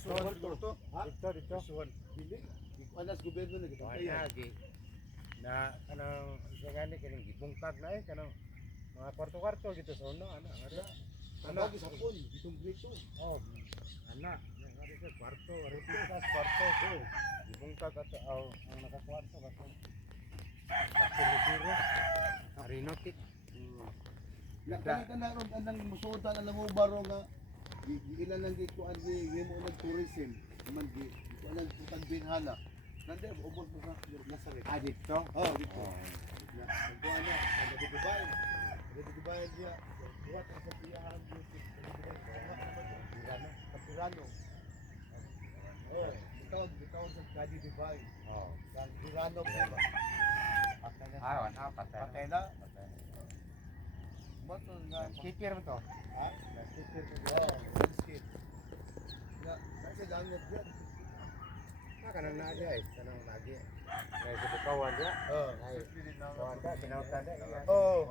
Kasuhan to. Ha? Dito. Kasuhan. Dili. Anas gobyerno na kita. Kaya gi na kanang isa gani kining gibungkag na kanang mga kwarto-kwarto dito sa una ana. Ano sa hapon, itong grito. Oh, ana, yang ari sa kwarto, ari sa kwarto ko. Gibungkag ato ang nakakwarto kato. Kapilitiro. Arinotik. Nakita na ron anang musudan alam mo baro nga ilan lang dito ang gimo ng tourism man di alam putang binhala nande ubod mo sa Nazaret Dito. oh dito na ano sa Dubai dia buat sa piyahan dito Kapirano oh bitaw sa Kadi Dubai Oh. sa Pirano ba patay na moto nga Kipir mo to. ha Kipir mo. oh landscape na kasi langit yan Kanang naadi ay, kanang naadi. May sa kawan dia. oh Ay, kawan da, pinautan da. oh